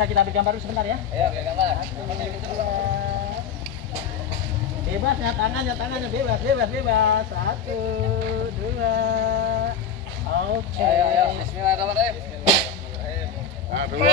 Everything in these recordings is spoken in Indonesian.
bisa kita ambil gambar dulu sebentar ya. Ayo, ambil gambar. Bebas ya tangannya bebas. 1, 2. Oke. Ayo, bismillahirrahmanirrahim. Nah, dulu.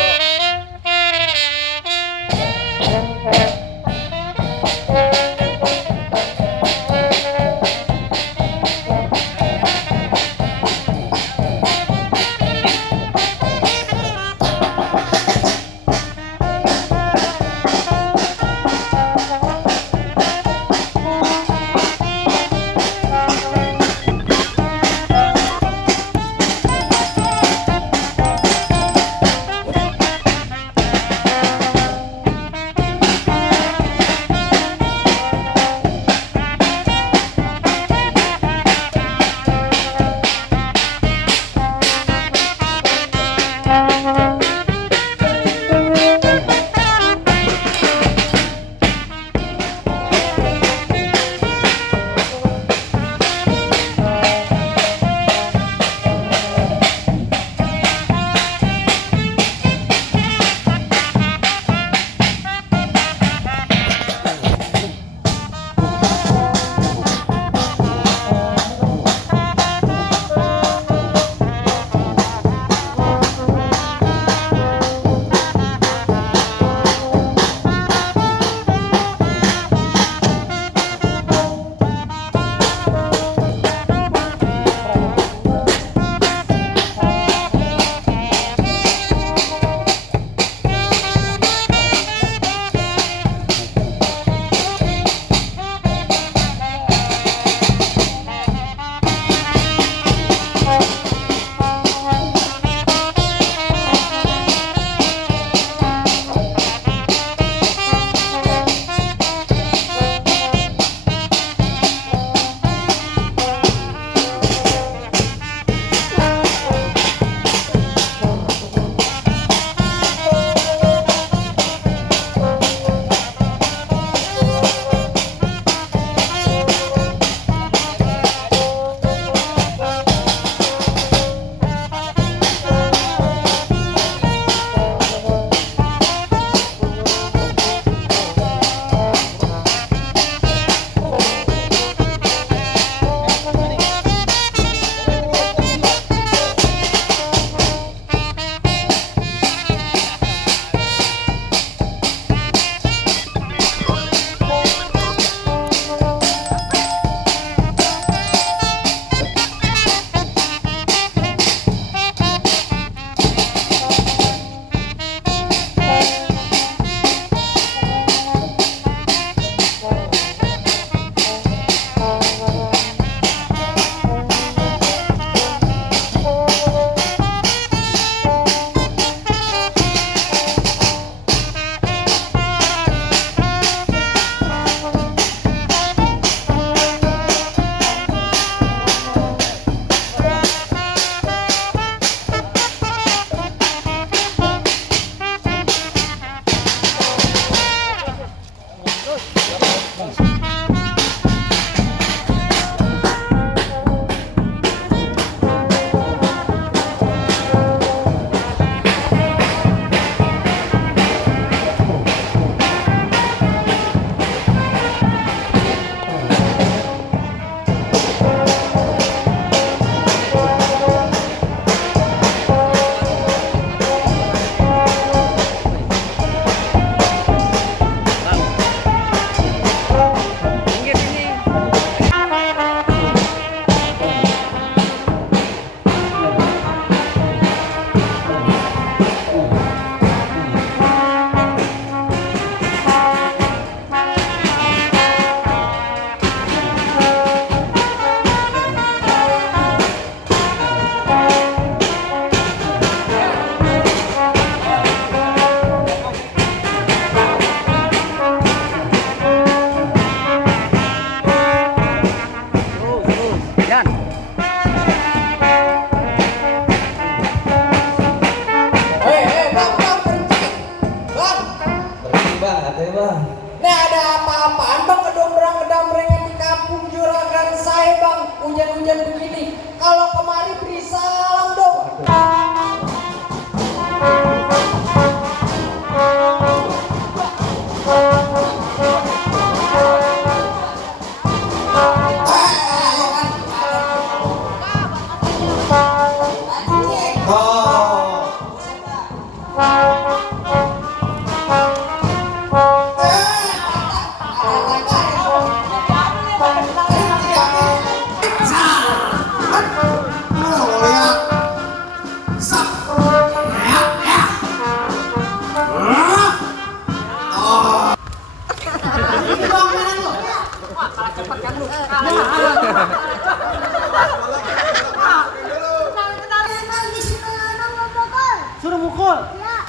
Suruh mukul.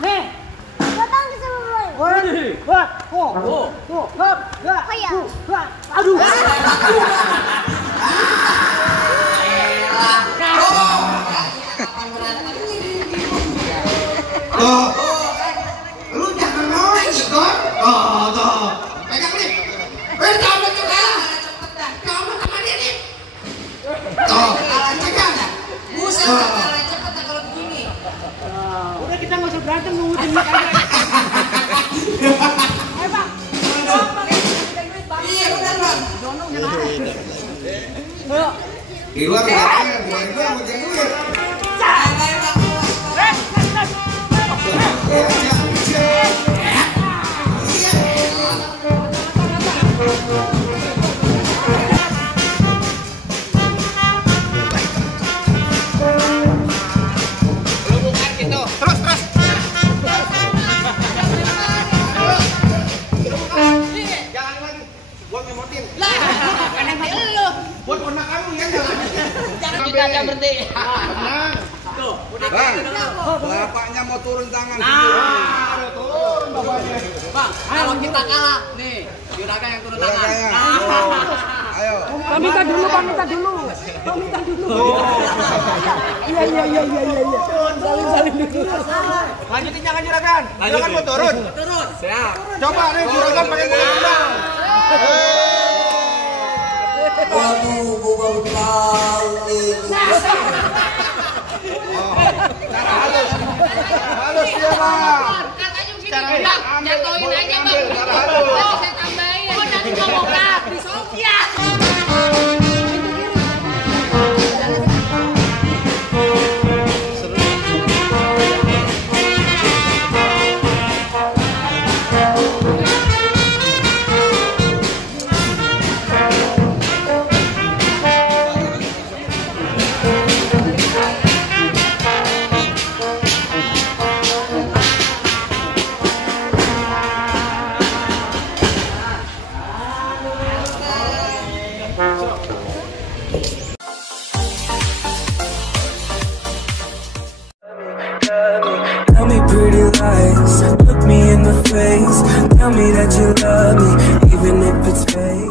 Nih. Waduh, buat, aduh. Lu jangan noise dong. Tuh. Pegang nih. Pegang juga. Kamu sama dia nih. Tuh, kalah cegah enggak? Buset, kalah cepet kalau begini. Udah kita nggak usah berantem nungguin mic aja. Bang. Iya, benar, Bang. Donong jangan. Ayo. Di luar belakang, mau cek duit. Buat anak kamu ya jangan Jangan berhenti. Tenang. Tuh, udah Bang, bapaknya mau turun tangan. udah turun bapaknya. Bang, kalau kita kalah, nih, Juragan yang turun tangan. Ayo. Bang minta dulu. Iya. Saling dulu. Lanjutin jangan Juragan. Juragan mau turun. Turun. Siap. Coba nih Juragan pakai kembang. Waduh, gua baru tahu nih. Cara halus. Halus dia, Bang. Katanya begini, Bang, jatuhin aja, Bang. Cara halus. Saya tambahin. Oh, nanti ngomong gratis. Ya. Tell me pretty lies, look me in the face. Tell me that you love me, even if it's fake.